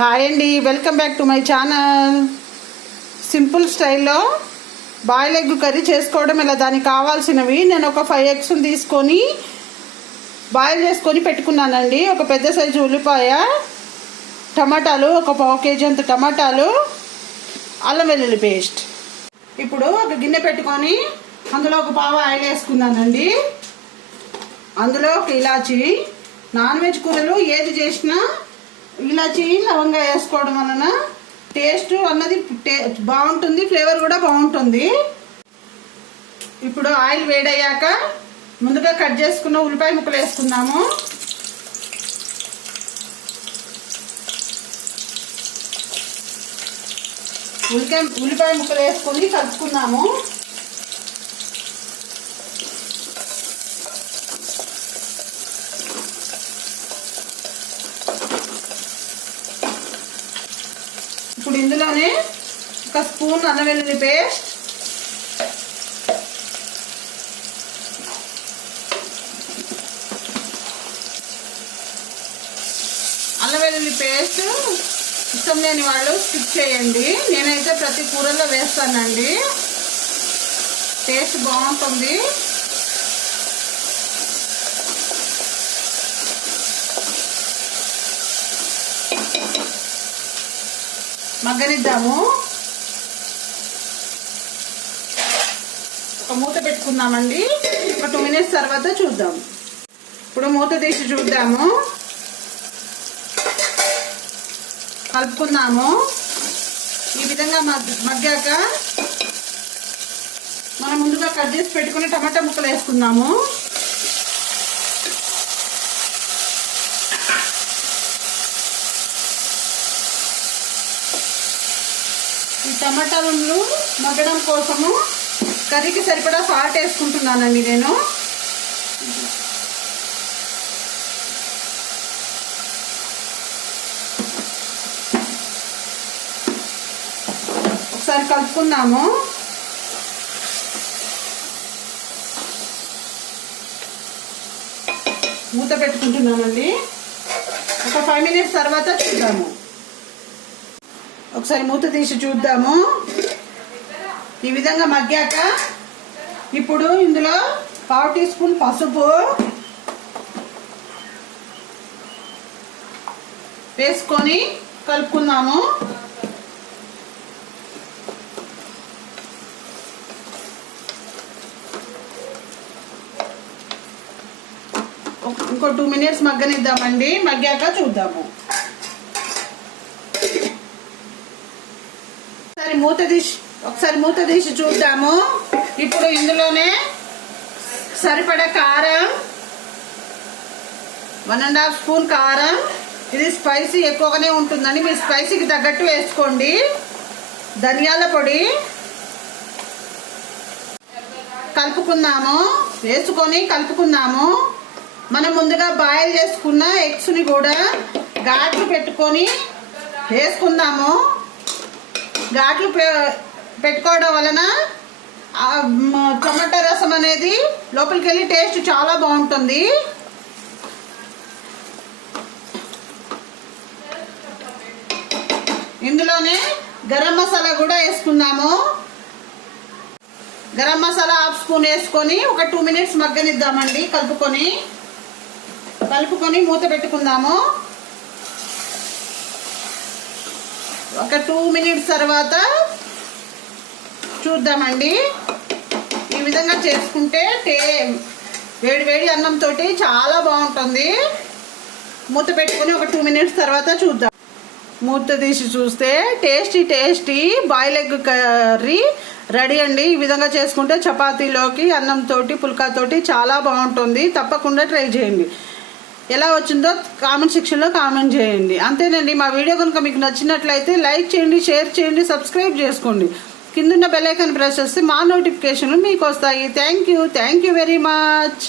Hi అండి welcome back to my channel. Simple స్టైల్లో boil egg curry చేసుకోవడం ఇలా దానికి కావాల్సినవి నేను ఒక ఫైవ్ ఎగ్స్ తీసుకొని బాయిల్ చేసుకొని పెట్టుకున్నానండి. ఒక పెద్ద సైజు ఉల్లిపాయ టమాటాలు ఒక పావు కేజీ అంత టమాటాలు అల్లం వెల్లుల్లి పేస్ట్. ఇప్పుడు ఒక గిన్నె పెట్టుకొని అందులో ఒక పావు ఆయిల్ వేసుకున్నానండి. అందులో ఒక ఇలాచి నాన్ వెజ్ కూరలు ఏది చేసినా ఇలాచి లవంగా వేసుకోవడం వలన టేస్ట్ అన్నది టే బాగుంటుంది ఫ్లేవర్ కూడా బాగుంటుంది. ఇప్పుడు ఆయిల్ వేడయ్యాక ముందుగా కట్ చేసుకున్న ఉల్లిపాయ ముక్కలు వేసుకుందాము. ఉల్లిపాయ ఉల్లిపాయ ముక్కలు వేసుకొని కలుపుకుందాము. ఇప్పుడు ఇందులోనే ఒక స్పూన్ అల్లం వెల్లుల్లి పేస్ట్. అల్లం వెల్లుల్లి పేస్ట్ ఇష్టం లేని వాళ్ళు స్కిప్ చేయండి. నేనైతే ప్రతి కూరలో వేస్తానండి. టేస్ట్ బాగుంటుంది. మగ్గనిద్దాము. ఒక మూత పెట్టుకుందామండి. ఒక టూ మినిట్స్ తర్వాత చూద్దాం. ఇప్పుడు మూత తీసి చూద్దాము. కలుపుకుందాము. ఈ విధంగా మగ్గాక మనం ముందుగా కట్ చేసి పెట్టుకుని టమాటా ముక్కలు వేసుకుందాము. టమాటా టమాటాలు మగ్గడం కోసము కర్రీకి సరిపడా సాల్ట్ వేసుకుంటున్నానండి నేను. ఒకసారి కలుపుకుందాము. మూత పెట్టుకుంటున్నానండి. ఒక ఫైవ్ మినిట్స్ తర్వాత చూద్దాము ఒకసారి మూత తీసి చూద్దాము. ఈ విధంగా మగ్గాక ఇప్పుడు ఇందులో పావు టీ స్పూన్ పసుపు వేసుకొని కలుపుకుందాము. ఇంకో టూ మినిట్స్ మగ్గనిద్దామండి. మగ్గాక చూద్దాము. మూత తీసి ఒకసారి మూత తీసి చూద్దాము. ఇప్పుడు ఇందులోనే సరిపడా కారం వన్ అండ్ హాఫ్ స్పూన్ కారం. ఇది స్పైసీ ఎక్కువగానే ఉంటుందని మీ స్పైసీకి తగ్గట్టు వేసుకోండి. ధనియాల పొడి కలుపుకుందాము. వేసుకొని కలుపుకుందాము. మనం ముందుగా బాయిల్ చేసుకున్న ఎగ్స్ని కూడా ఘాట్లు పెట్టుకొని వేసుకుందాము. ఘాట్లు పెట్టుకోవడం వలన టమాటా రసం అనేది లోపలికి వెళ్ళి టేస్ట్ చాలా బాగుంటుంది. ఇందులోనే గరం మసాలా కూడా వేసుకుందాము. గరం మసాలా హాఫ్ స్పూన్ వేసుకొని ఒక టూ మినిట్స్ మగ్గనిద్దామండి కలుపుకొని. కలుపుకొని మూత పెట్టుకుందాము. ఒక టూ మినిట్స్ తర్వాత చూద్దామండి. ఈ విధంగా చేసుకుంటే టే వేడి వేడి అన్నంతో చాలా బాగుంటుంది. మూత పెట్టుకుని ఒక టూ మినిట్స్ తర్వాత చూద్దాం. మూత తీసి చూస్తే tasty tasty boil egg curry ready అండి. ఈ విధంగా చేసుకుంటే చపాతీలోకి అన్నంతో పుల్కాతోటి చాలా బాగుంటుంది. తప్పకుండా ట్రై చేయండి. ఎలా వచ్చిందో కామెంట్ సెక్షన్లో కామెంట్ చేయండి. అంతేనండి మా వీడియో కనుక మీకు నచ్చినట్లయితే లైక్ చేయండి షేర్ చేయండి సబ్స్క్రైబ్ చేసుకోండి. కిందున్న బెల్లైకన్ ప్రెస్ చేస్తే మా నోటిఫికేషన్లు మీకు వస్తాయి. Thank you thank you very much